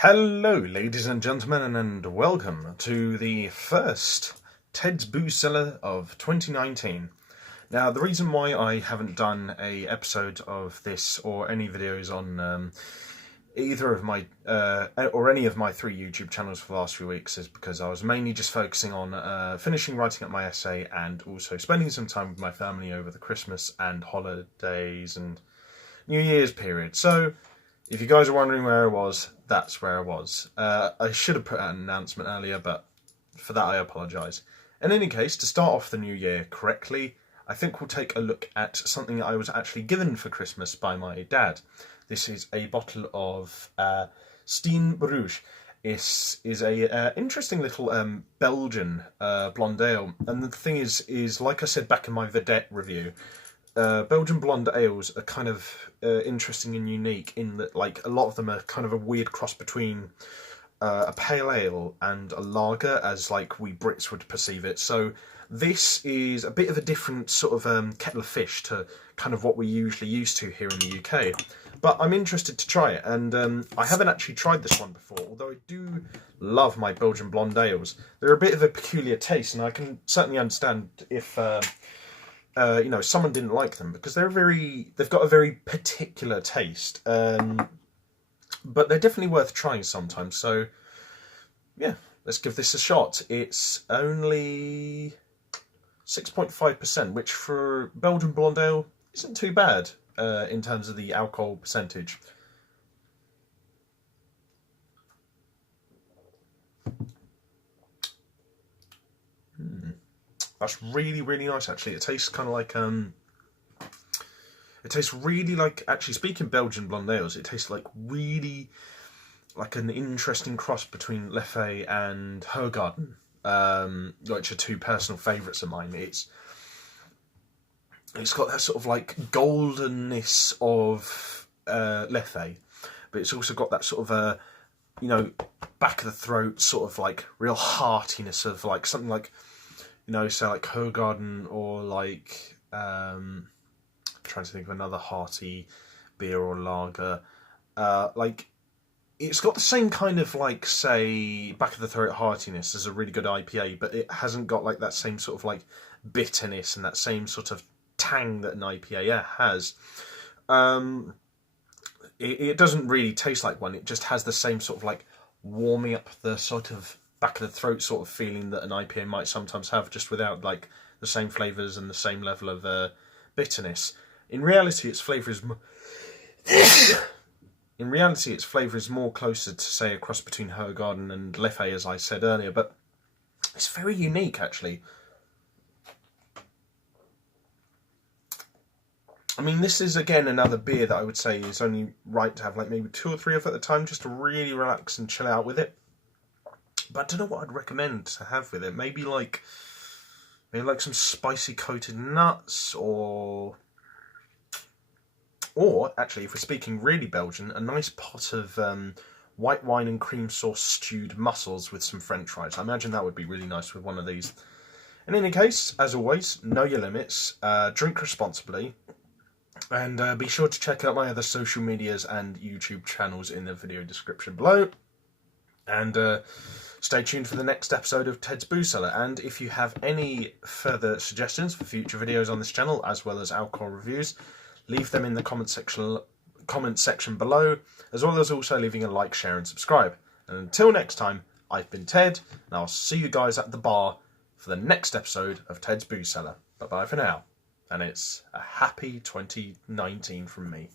Hello, ladies and gentlemen, and welcome to the first Ted's Booze Cellar of 2019. Now, the reason why I haven't done a episode of this or any videos on either of my or any of my three YouTube channels for the last few weeks is because I was mainly just focusing on finishing writing up my essay and also spending some time with my family over the Christmas and holidays and New Year's period. So, if you guys are wondering where I was, that's where I was. I should have put out an announcement earlier, but for that I apologise. In any case, to start off the new year correctly, I think we'll take a look at something I was actually given for Christmas by my dad. This is a bottle of Steen Brugge. It is a interesting little Belgian blonde ale. And the thing is, like I said back in my Vedette review, Belgian blonde ales are kind of interesting and unique in that, like, a lot of them are kind of a weird cross between a pale ale and a lager, as like we Brits would perceive it. So this is a bit of a different sort of kettle of fish to kind of what we're usually used to here in the UK. But I'm interested to try it, and I haven't actually tried this one before, although I do love my Belgian blonde ales. They're a bit of a peculiar taste, and I can certainly understand if someone didn't like them, because they've got a very particular taste, but they're definitely worth trying sometimes. So yeah, let's give this a shot. It's only 6.5%, which for Belgian blonde ale isn't too bad in terms of the alcohol percentage. That's really, really nice, actually. It tastes kind of like, it tastes really like, actually, speaking of Belgian blonde ales, it tastes like really, like an interesting cross between Leffe and Hergarden, which are two personal favourites of mine. It's got that sort of like goldenness of Leffe, but it's also got that sort of, back of the throat sort of like real heartiness of like something like, say like Hergarden, or like, I'm trying to think of another hearty beer or lager. Like, it's got the same kind of, like, say, back of the throat heartiness as a really good IPA, but it hasn't got like that same sort of like bitterness and that same sort of tang that an IPA has. It doesn't really taste like one. It just has the same sort of like warming up the sort of back of the throat sort of feeling that an IPA might sometimes have, just without like the same flavours and the same level of bitterness. In reality, its flavour is more closer to, say, a cross between Hergarden and Leffe, as I said earlier, but it's very unique, actually. I mean, this is, again, another beer that I would say is only right to have like maybe 2 or 3 of at a time, just to really relax and chill out with it. But I don't know what I'd recommend to have with it. Maybe like some spicy coated nuts, or actually, if we're speaking really Belgian, a nice pot of white wine and cream sauce stewed mussels with some French fries. I imagine that would be really nice with one of these. In any case, as always, know your limits, drink responsibly, and be sure to check out my other social medias and YouTube channels in the video description below. And stay tuned for the next episode of Ted's Booze Cellar. And if you have any further suggestions for future videos on this channel, as well as alcohol reviews, leave them in the comment section below, as well as also leaving a like, share and subscribe. And until next time, I've been Ted, and I'll see you guys at the bar for the next episode of Ted's Booze Cellar. Bye bye for now, and it's a happy 2019 from me.